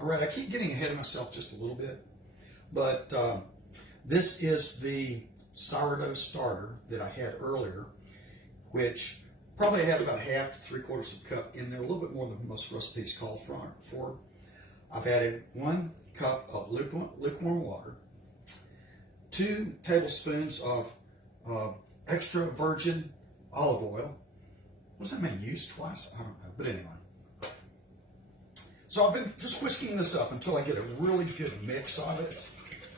All right, I keep getting ahead of myself just a little bit, but this is the sourdough starter that I had earlier, which probably had about half to 3/4 of a cup in there, a little bit more than most recipes call for. I've added 1 cup of lukewarm water, 2 tablespoons of extra virgin olive oil. What does that mean? Used twice? I don't know, but anyway. So I've been just whisking this up until I get a really good mix of it.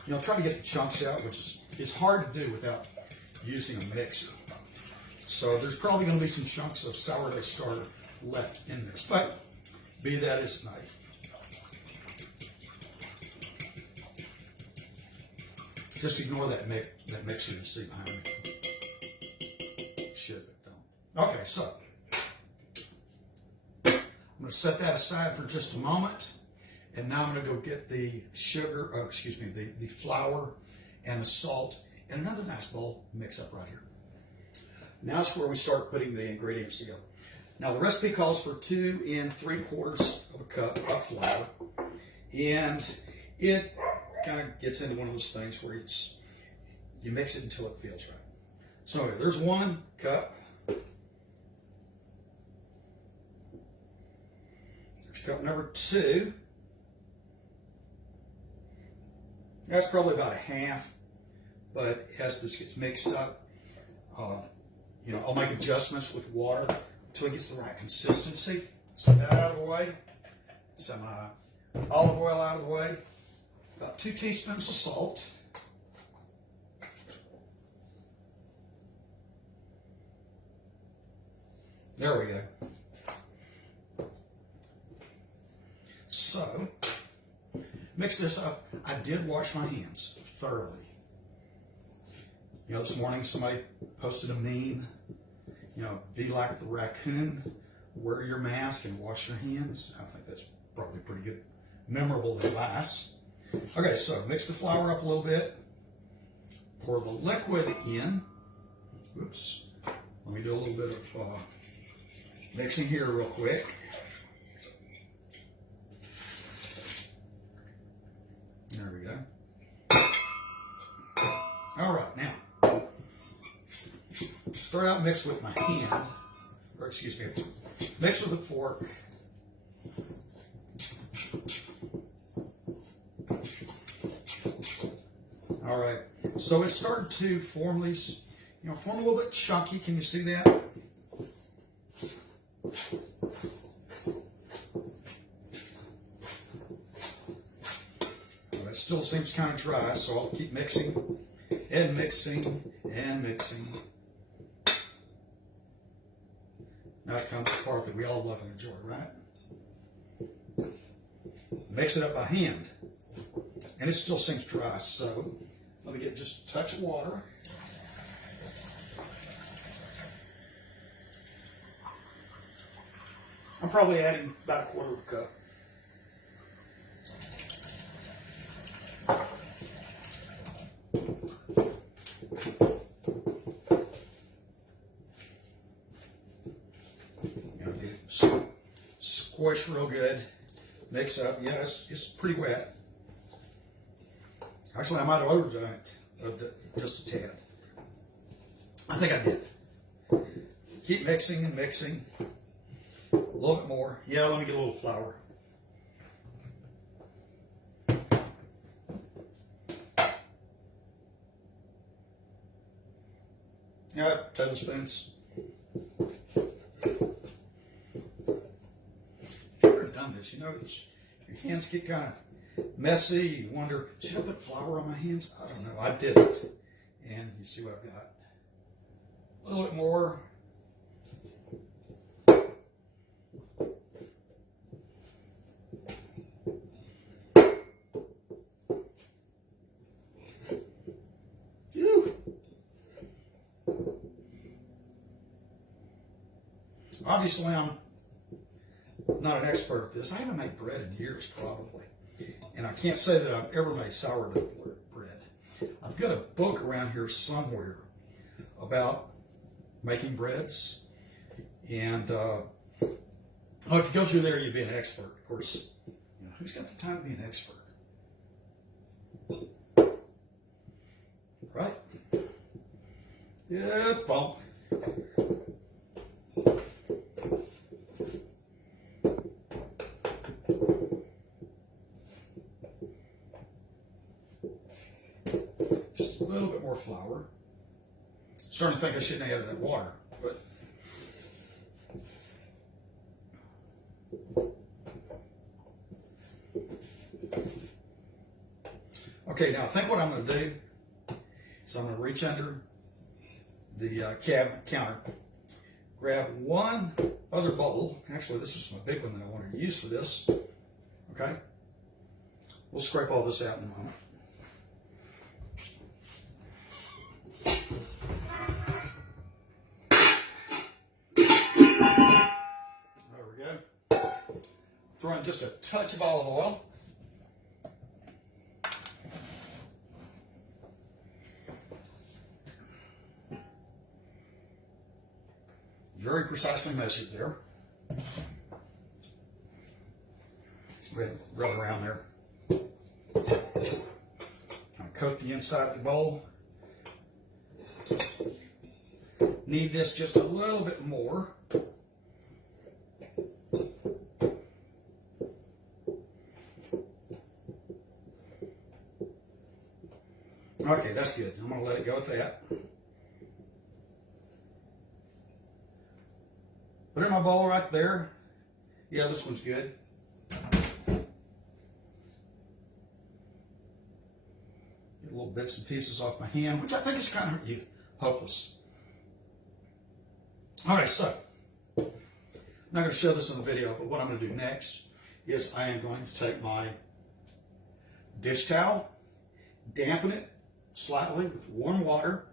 You know, try to get the chunks out, which is hard to do without using a mixer. So there's probably going to be some chunks of sourdough starter left in this, but be that as it may. Just ignore that mixer you see behind me. Should, but don't. Okay, so I'm going to set that aside for just a moment, and now I'm going to go get the sugar, the flour and the salt in another nice bowl, mix up right here. Now it's where we start putting the ingredients together. Now the recipe calls for 2 3/4 of a cup of flour, and it kind of gets into one of those things where you mix it until it feels right. So anyway, there's 1 cup. Cup number 2. That's probably about a half, but as this gets mixed up, I'll make adjustments with water until it gets the right consistency. So that out of the way, some olive oil out of the way, about 2 teaspoons of salt. There we go. So, mix this up. I did wash my hands thoroughly. You know, this morning somebody posted a meme, be like the raccoon, wear your mask and wash your hands. I think that's probably pretty good, memorable advice. Okay, so mix the flour up a little bit. Pour the liquid in. Oops. Let me do a little bit of mixing here real quick. There we go. All right, now, start out mix with my hand, mix with a fork. All right, so it started to form these, form a little bit chunky. Can you see that? Still seems kind of dry, so I'll keep mixing and mixing and mixing. Now comes the part that we all love and enjoy, right? Mix it up by hand, and it still seems dry, so let me get just a touch of water. I'm probably adding about 1/4 of a cup. Squish real good, mix up. Yeah, it's pretty wet. Actually, I might have overdone it just a tad. I think I did. Keep mixing and mixing. A little bit more. Yeah, let me get a little flour. Yeah, tablespoons. This, your hands get kind of messy. You wonder, should I put flour on my hands? I don't know. I didn't. And you see what I've got. A little bit more. Ew. Obviously, I'm not an expert at this. I haven't made bread in years, probably. And I can't say that I've ever made sourdough bread. I've got a book around here somewhere about making breads. And if you go through there, you'd be an expert. Of course, Who's got the time to be an expert? Right? Yeah, bump. Just a little bit more flour. Starting to think I shouldn't have added that water, but okay, now I think what I'm going to do is I'm going to reach under the cabinet counter, grab one other bowl. Actually, this is my big one that I wanted to use for this. Okay, we'll scrape all this out in a moment. There we go. Throw in just a touch of olive oil. Very precisely measured there. Go ahead and rub around there. Kind of coat the inside of the bowl. Need this just a little bit more. Okay, that's good. I'm going to let it go with that. Put it in my bowl right there. Yeah, this one's good. Get little bits and pieces off my hand, which I think is kind of hopeless. All right, so I'm not going to show this in the video, but what I'm going to do next is I am going to take my dish towel, dampen it slightly with warm water,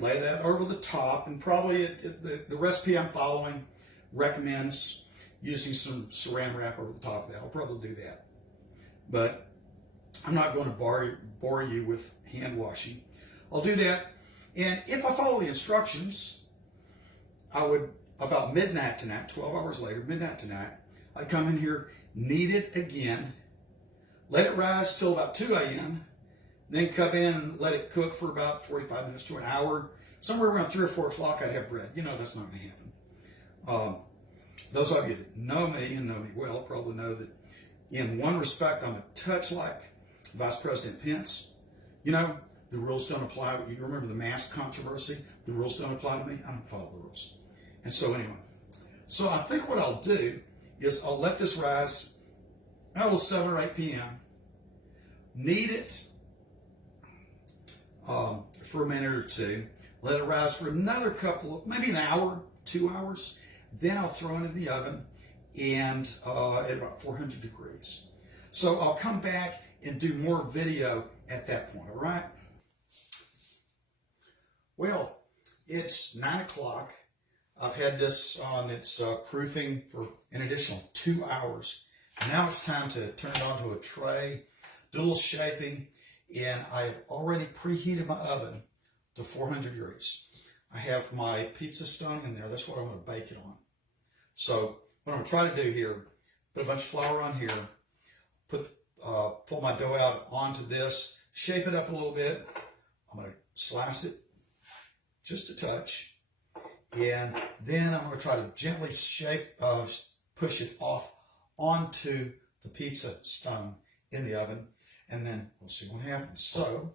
lay that over the top, and probably the recipe I'm following recommends using some saran wrap over the top of that. I'll probably do that. But I'm not going to bore you with hand washing. I'll do that. And if I follow the instructions, I would, about midnight tonight, 12 hours later, midnight tonight, I'd come in here, knead it again, let it rise till about 2 a.m., then come in and let it cook for about 45 minutes to an hour. Somewhere around 3 or 4 o'clock, I'd have bread. You know that's not going to happen. Those of you that know me and know me well probably know that in one respect, I'm a touch like Vice President Pence. You know, the rules don't apply. You remember the mask controversy? The rules don't apply to me. I don't follow the rules. And so anyway, so I think what I'll do is I'll let this rise until 7 or 8 p.m., knead it for a minute or two, let it rise for another couple of, maybe an hour, 2 hours. Then I'll throw it in the oven and at about 400 degrees. So I'll come back and do more video at that point, all right? Well, it's 9 o'clock. I've had this on its proofing for an additional 2 hours. Now it's time to turn it onto a tray, do a little shaping, and I've already preheated my oven to 400 degrees. I have my pizza stone in there. That's what I'm going to bake it on. So what I'm going to try to do here, put a bunch of flour on here, pull my dough out onto this, shape it up a little bit. I'm going to slice it just a touch, and then I'm going to try to gently push it off onto the pizza stone in the oven, and then we'll see what happens. So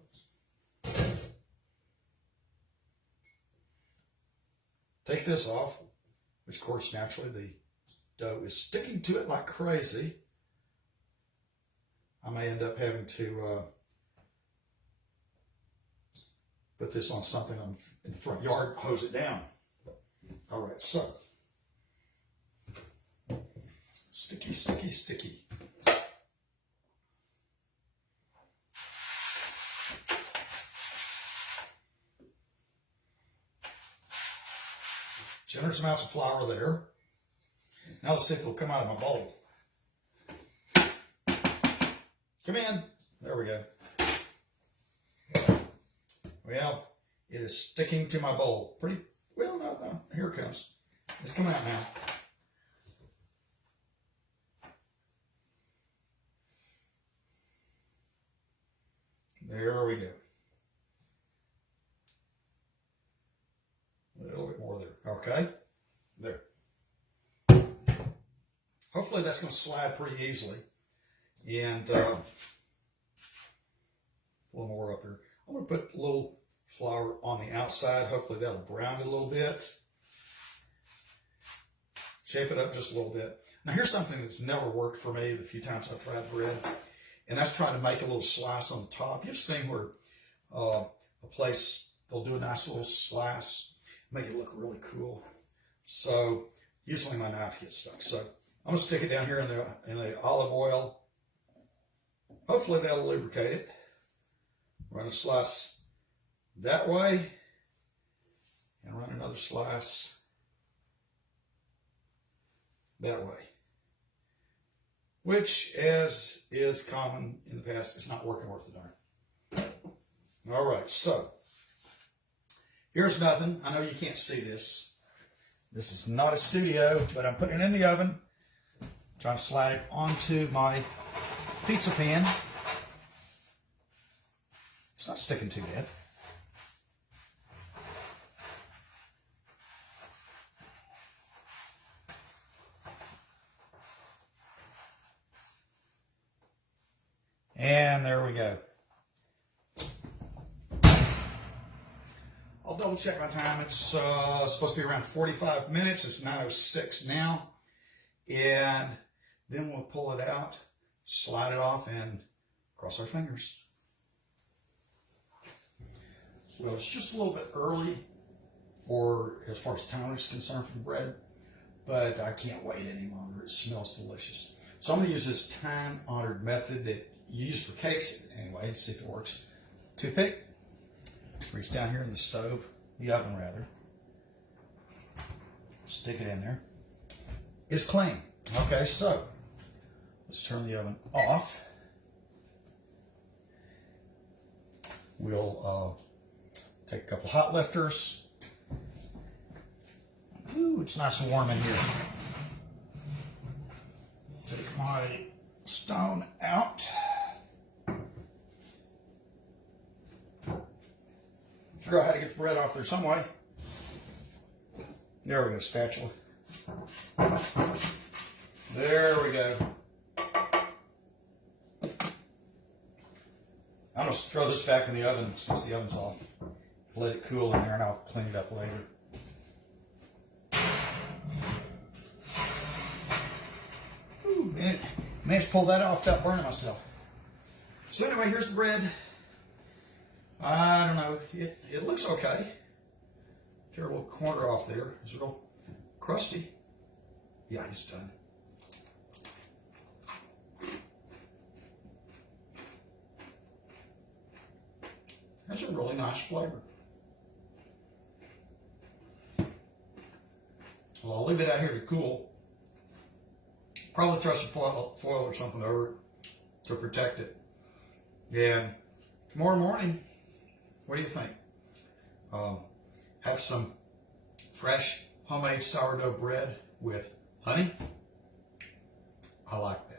take this off, which of course naturally the dough is sticking to it like crazy. I may end up having to put this on something in the front yard, hose it down. All right, so sticky, sticky, sticky. Generous amounts of flour there. Now let's see if it'll come out of my bowl. Come in. There we go. Well, it is sticking to my bowl. Pretty well. No. Here it comes. It's coming out now. we go. A little bit more there. Okay. There. Hopefully that's going to slide pretty easily. And a little more up here. I'm going to put a little flour on the outside. Hopefully that'll brown it a little bit. Shape it up just a little bit. Now here's something that's never worked for me the few times I've tried bread. And that's trying to make a little slice on the top. You've seen where a place, they'll do a nice little slice, make it look really cool. So usually my knife gets stuck. So I'm going to stick it down here in the olive oil. Hopefully that'll lubricate it. Run a slice that way and run another slice that way. Which, as is common in the past, is not working worth the darn. All right, so here's nothing. I know you can't see this. This is not a studio, but I'm putting it in the oven. Trying to slide it onto my pizza pan. It's not sticking too bad. And there we go. I'll double check my time. It's supposed to be around 45 minutes. It's 9:06 now. And then we'll pull it out, slide it off, and cross our fingers. Well, it's just a little bit early as far as time is concerned for the bread, but I can't wait any longer. It smells delicious. So I'm going to use this time-honored method that you use for cakes anyway, to see if it works. Toothpick. Reach down here in the oven rather. Stick it in there. It's clean. Okay, so let's turn the oven off. We'll take a couple hot lifters. Ooh, it's nice and warm in here. Take my stone out. Figure out how to get the bread off there some way. There we go, spatula. There we go. I'm going to throw this back in the oven since the oven's off. Let it cool in there and I'll clean it up later. Ooh, man, managed to pull that off without burning myself. So anyway, here's the bread. I don't know, it looks okay. Tear a little corner off there. It's real crusty. Yeah, it's done. That's a really nice flavor. Well, I'll leave it out here to cool. Probably throw some foil or something over it to protect it. And tomorrow morning, what do you think? Have some fresh homemade sourdough bread with honey. I like that.